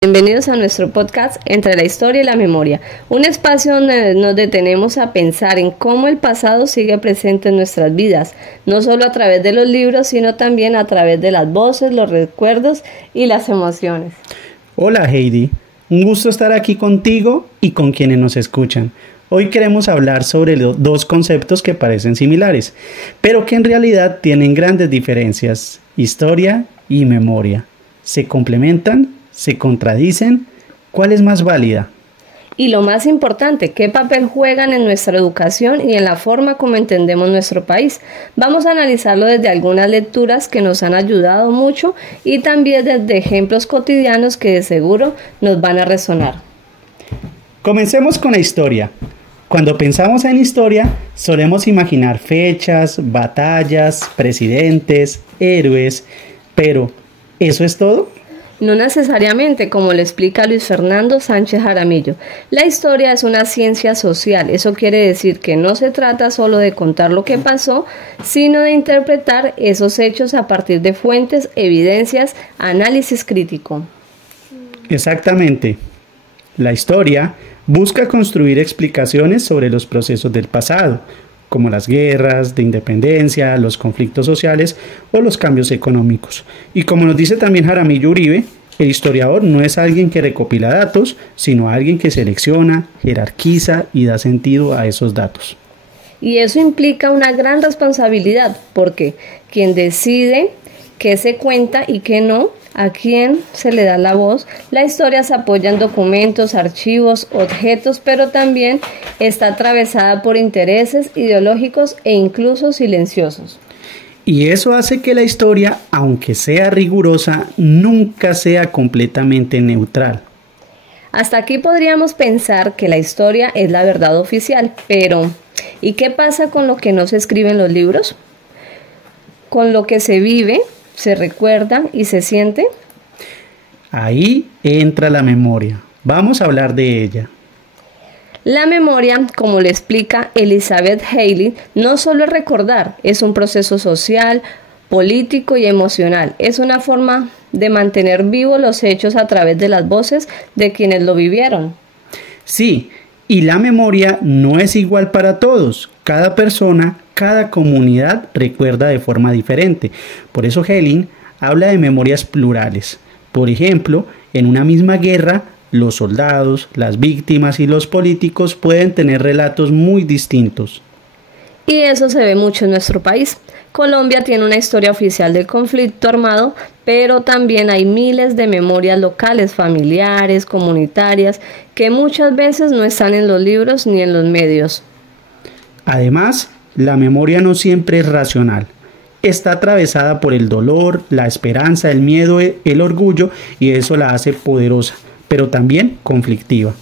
Bienvenidos a nuestro podcast Entre la Historia y la Memoria, un espacio donde nos detenemos a pensar en cómo el pasado sigue presente en nuestras vidas, no solo a través de los libros, sino también a través de las voces, los recuerdos y las emociones. Hola Heidi, un gusto estar aquí contigo y con quienes nos escuchan. Hoy queremos hablar sobre dos conceptos que parecen similares, pero que en realidad tienen grandes diferencias: historia y memoria. ¿Se complementan? ¿Se contradicen? ¿Cuál es más válida? Y lo más importante, ¿qué papel juegan en nuestra educación y en la forma como entendemos nuestro país? Vamos a analizarlo desde algunas lecturas que nos han ayudado mucho y también desde ejemplos cotidianos que de seguro nos van a resonar. Comencemos con la historia. Cuando pensamos en historia, solemos imaginar fechas, batallas, presidentes, héroes, pero ¿eso es todo? No necesariamente, como le explica Luis Fernando Sánchez Jaramillo. La historia es una ciencia social. Eso quiere decir que no se trata solo de contar lo que pasó, sino de interpretar esos hechos a partir de fuentes, evidencias, análisis crítico. Exactamente. La historia busca construir explicaciones sobre los procesos del pasado, como las guerras de independencia, los conflictos sociales o los cambios económicos. Y como nos dice también Jaramillo Uribe, el historiador no es alguien que recopila datos, sino alguien que selecciona, jerarquiza y da sentido a esos datos. Y eso implica una gran responsabilidad, porque quien decide qué se cuenta y qué no, a quién se le da la voz. La historia se apoya en documentos, archivos, objetos, pero también está atravesada por intereses ideológicos e incluso silenciosos. Y eso hace que la historia, aunque sea rigurosa, nunca sea completamente neutral. Hasta aquí podríamos pensar que la historia es la verdad oficial, pero ¿y qué pasa con lo que no se escribe en los libros? ¿Con lo que se vive, se recuerda y se siente? Ahí entra la memoria. Vamos a hablar de ella. La memoria, como le explica Elizabeth Haley, no solo es recordar, es un proceso social, político y emocional. Es una forma de mantener vivos los hechos a través de las voces de quienes lo vivieron. Sí, y la memoria no es igual para todos. Cada persona, cada comunidad recuerda de forma diferente. Por eso Haley habla de memorias plurales. Por ejemplo, en una misma guerra, los soldados, las víctimas y los políticos pueden tener relatos muy distintos. Y eso se ve mucho en nuestro país. Colombia tiene una historia oficial del conflicto armado, pero también hay miles de memorias locales, familiares, comunitarias, que muchas veces no están en los libros ni en los medios. Además, la memoria no siempre es racional. Está atravesada por el dolor, la esperanza, el miedo, el orgullo, y eso la hace poderosa, pero también conflictiva.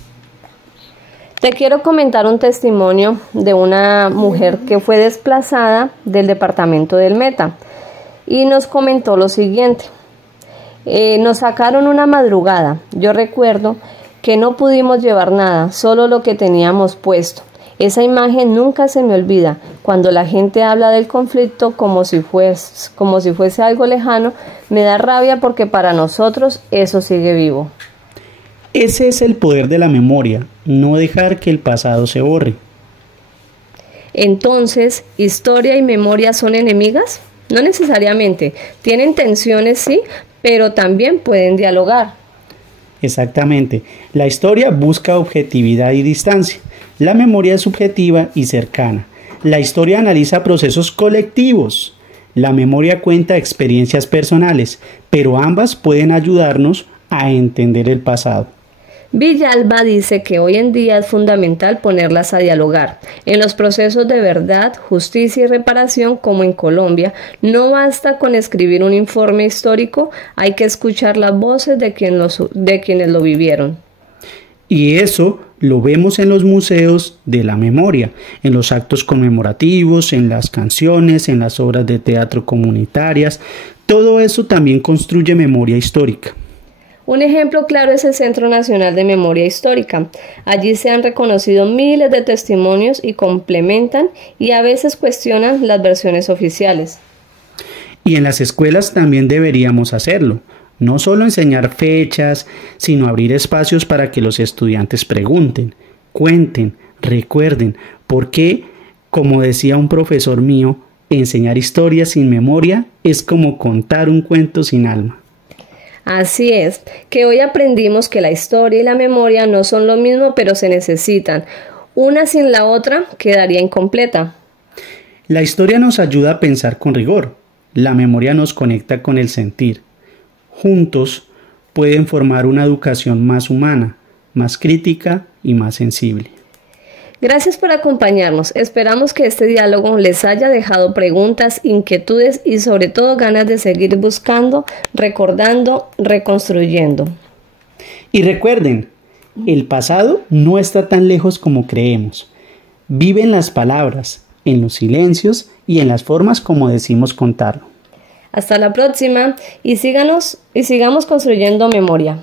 Te quiero comentar un testimonio de una mujer que fue desplazada del departamento del Meta y nos comentó lo siguiente. Nos sacaron una madrugada. Yo recuerdo que no pudimos llevar nada, solo lo que teníamos puesto. Esa imagen nunca se me olvida. Cuando la gente habla del conflicto como si fuese algo lejano, me da rabia porque para nosotros eso sigue vivo. Ese es el poder de la memoria, no dejar que el pasado se borre. Entonces, ¿historia y memoria son enemigas? No necesariamente. Tienen tensiones, sí, pero también pueden dialogar. Exactamente. La historia busca objetividad y distancia. La memoria es subjetiva y cercana. La historia analiza procesos colectivos. La memoria cuenta experiencias personales, pero ambas pueden ayudarnos a entender el pasado. Villalba dice que hoy en día es fundamental ponerlas a dialogar. En los procesos de verdad, justicia y reparación, como en Colombia, no basta con escribir un informe histórico, hay que escuchar las voces de quienes lo vivieron. Y eso lo vemos en los museos de la memoria, en los actos conmemorativos, en las canciones, en las obras de teatro comunitarias. Todo eso también construye memoria histórica. Un ejemplo claro es el Centro Nacional de Memoria Histórica. Allí se han reconocido miles de testimonios y complementan y a veces cuestionan las versiones oficiales. Y en las escuelas también deberíamos hacerlo. No solo enseñar fechas, sino abrir espacios para que los estudiantes pregunten, cuenten, recuerden, porque, como decía un profesor mío, enseñar historia sin memoria es como contar un cuento sin alma. Así es, que hoy aprendimos que la historia y la memoria no son lo mismo, pero se necesitan. Una sin la otra quedaría incompleta. La historia nos ayuda a pensar con rigor. La memoria nos conecta con el sentir. Juntos pueden formar una educación más humana, más crítica y más sensible. Gracias por acompañarnos. Esperamos que este diálogo les haya dejado preguntas, inquietudes y sobre todo ganas de seguir buscando, recordando, reconstruyendo. Y recuerden, el pasado no está tan lejos como creemos. Vive en las palabras, en los silencios y en las formas como decimos contarlo. Hasta la próxima y sigamos construyendo memoria.